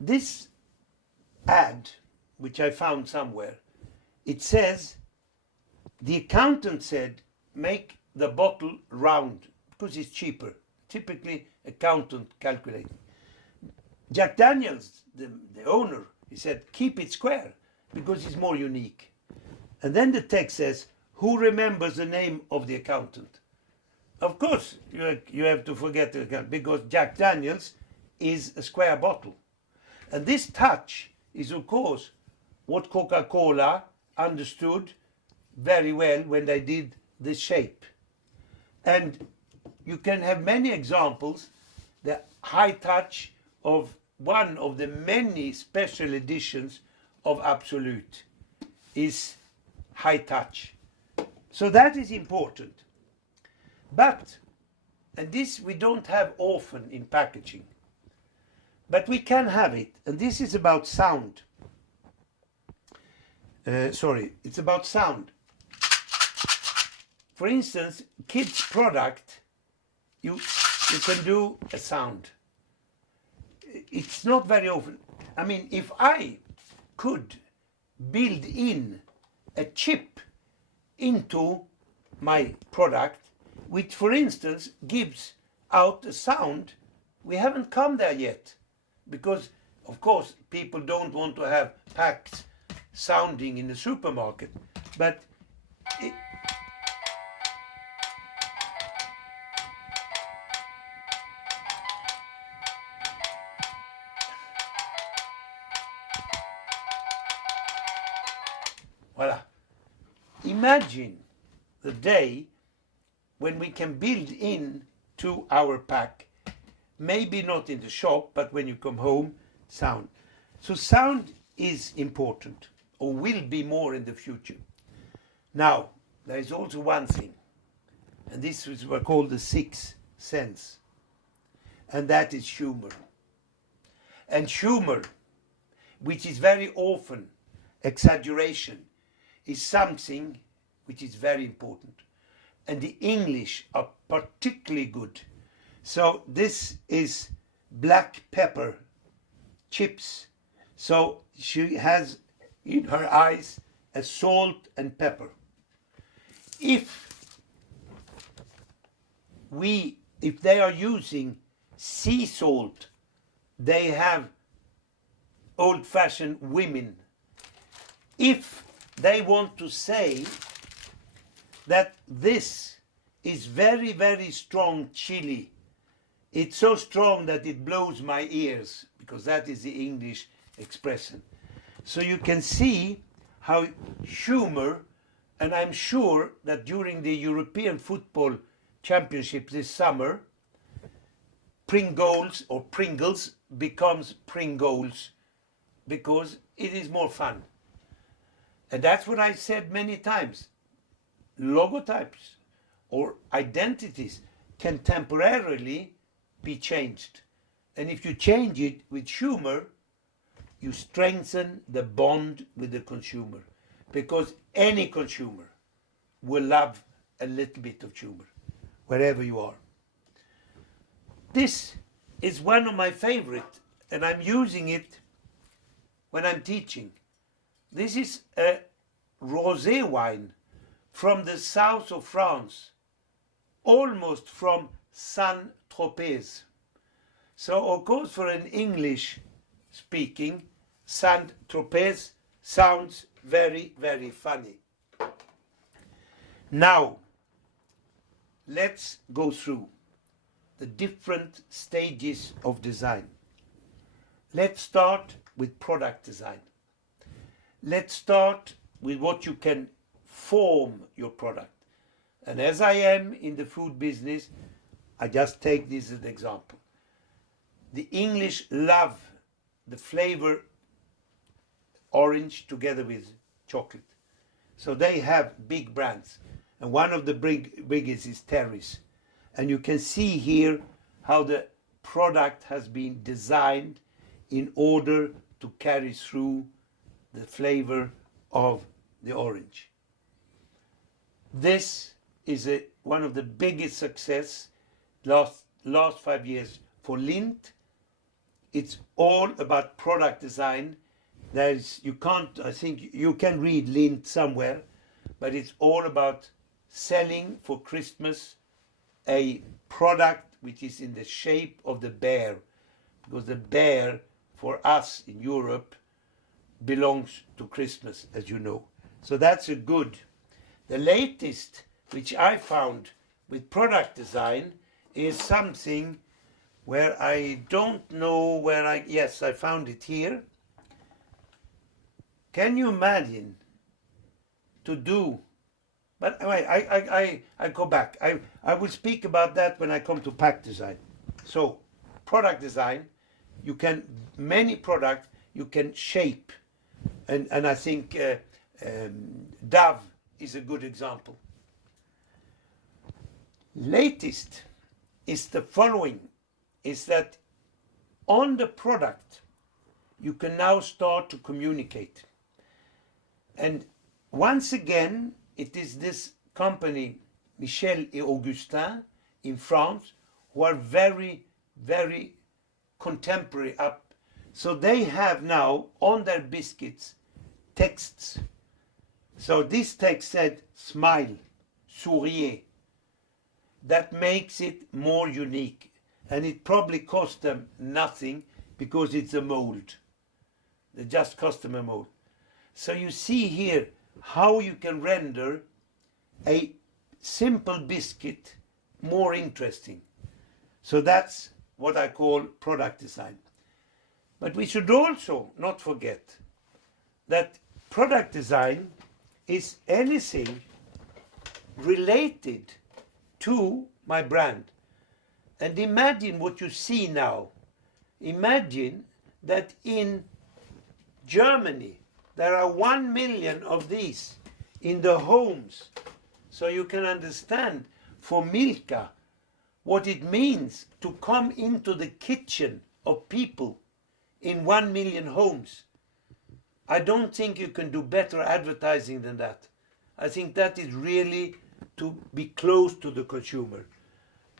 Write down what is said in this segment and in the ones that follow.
this ad, which I found somewhere, it says, the accountant said, make the bottle round because it's cheaper. Typically, accountant calculating. Jack Daniels, the owner, he said, keep it square because it's more unique. And then the text says, who remembers the name of the accountant? Of course, you have to forget the accountant because Jack Daniels is a square bottle. And this touch is, of course, what Coca-Cola understood very well when they did the shape. And you can have many examples. The high touch of one of the many special editions of Absolut is high touch. So that is important. But, and this we don't have often in packaging, but we can have it, and this is about sound. It's about sound. For instance, kids' product, you can do a sound. It's not very often. I mean, if I could build in a chip into my product, which, for instance, gives out a sound, we haven't come there yet. Because, of course, people don't want to have packs sounding in the supermarket. But voila. Imagine the day when we can build in to our pack, maybe not in the shop, but when you come home, sound. So sound is important, or will be more in the future. Now, there is also one thing, and this is what we call the sixth sense, and that is humor. And humor, which is very often exaggeration, is something which is very important. And the English are particularly good. So this is black pepper chips. So she has in her eyes a salt and pepper. If they are using sea salt, they have old-fashioned women. If they want to say that this is very, very strong chili, it's so strong that it blows my ears, because that is the English expression. So you can see how humor, and I'm sure that during the European Football Championship this summer, Pringles or Pringles becomes Pringles because it is more fun. And that's what I said many times. Logotypes or identities can temporarily be changed. And if you change it with humor, you strengthen the bond with the consumer. Because any consumer will love a little bit of humor, wherever you are. This is one of my favorite, and I'm using it when I'm teaching. This is a rosé wine from the south of France, almost from Saint-Tropez. So, of course, for an English speaking, Saint-Tropez sounds very, very funny. Now, let's go through the different stages of design. Let's start with product design. Let's start with what you can form your product. And as I am in the food business, I just take this as an example. The English love the flavor orange together with chocolate. So they have big brands. And one of the biggest is Terry's. And you can see here how the product has been designed in order to carry through the flavor of the orange. This is one of the biggest success last 5 years for Lindt it's all about product design. You can't, I think you can read Lindt somewhere, but it's all about selling for Christmas a product which is in the shape of the bear, because the bear for us in Europe belongs to Christmas, as you know. So that's a good. The latest which I found with product design is something where I don't know where yes, I found it here. Can you imagine to do, but wait, I go back. I will speak about that when I come to pack design. So product design, many products you can shape. And I think Dove is a good example. Latest is the following, is that on the product you can now start to communicate. And once again, it is this company, Michel et Augustin in France, who are very, very contemporary up. So they have now on their biscuits texts. So this text said, smile, souriez. That makes it more unique. And it probably cost them nothing because it's a mold. They just customer mold. So you see here how you can render a simple biscuit more interesting. So that's what I call product design. But we should also not forget that product design is anything related to my brand. And imagine what you see now. Imagine that in Germany there are 1 million of these in the homes. So you can understand for Milka what it means to come into the kitchen of people in 1 million homes. I don't think you can do better advertising than that. I think that is really to be close to the consumer.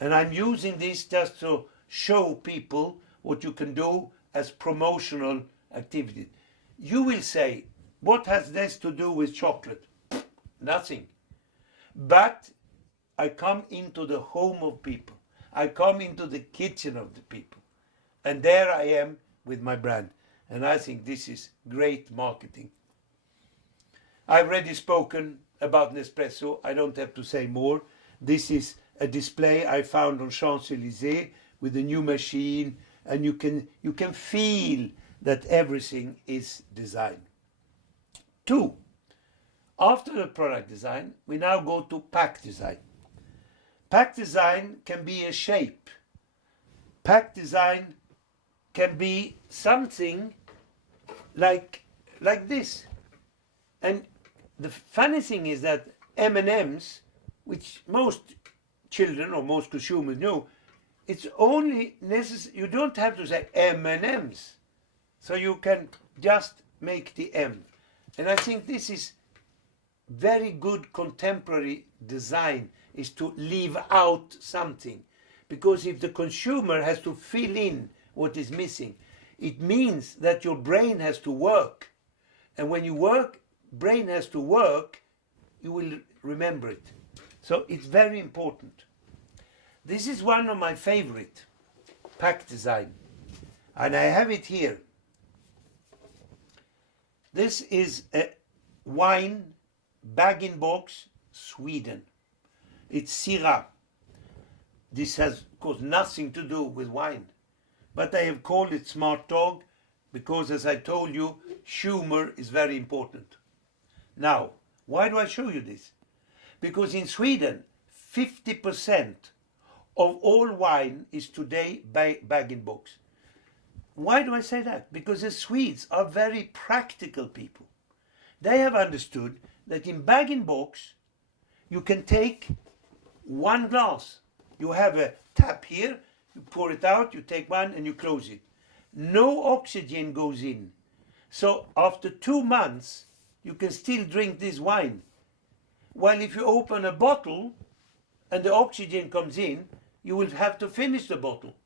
And I'm using this just to show people what you can do as promotional activity. You will say, what has this to do with chocolate? Nothing. But I come into the home of people. I come into the kitchen of the people. And there I am with my brand. And I think this is great marketing. I've already spoken about Nespresso. I don't have to say more. This is a display I found on Champs-Élysées with a new machine, and you can feel that everything is designed. 2, after the product design, we now go to pack design. Pack design can be a shape. Pack design can be something like this. And the funny thing is that M&Ms, which most children or most consumers know, it's only necessary, you don't have to say M&Ms. So you can just make the M. And I think this is very good contemporary design, is to leave out something. Because if the consumer has to fill in what is missing, it means that your brain has to work. And when you work, brain has to work, you will remember it. So it's very important. This is one of my favorite pack design. And I have it here. This is a wine bag-in-box, Sweden. It's Syrah. This has, of course, nothing to do with wine. But I have called it Smart Dog because, as I told you, humor is very important. Now, why do I show you this? Because in Sweden, 50% of all wine is today bag-in-box. Why do I say that? Because the Swedes are very practical people. They have understood that in bag-in-box, you can take one glass. You have a tap here, you pour it out, you take one and you close it. No oxygen goes in. So after 2 months, you can still drink this wine. While if you open a bottle and the oxygen comes in, you will have to finish the bottle.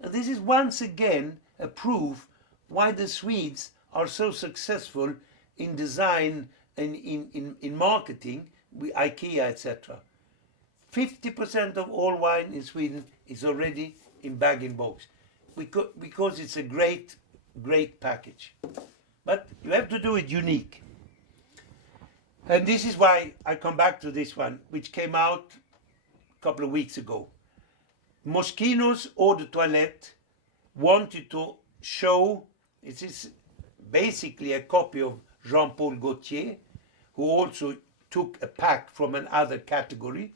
And this is once again a proof why the Swedes are so successful in design and in marketing with IKEA, etc. 50% of all wine in Sweden is already in bag-in-box because it's a great package. But you have to do it unique. And this is why I come back to this one, which came out a couple of weeks ago. Moschino's Eau de Toilette wanted to show, it is basically a copy of Jean-Paul Gaultier, who also took a pack from another category,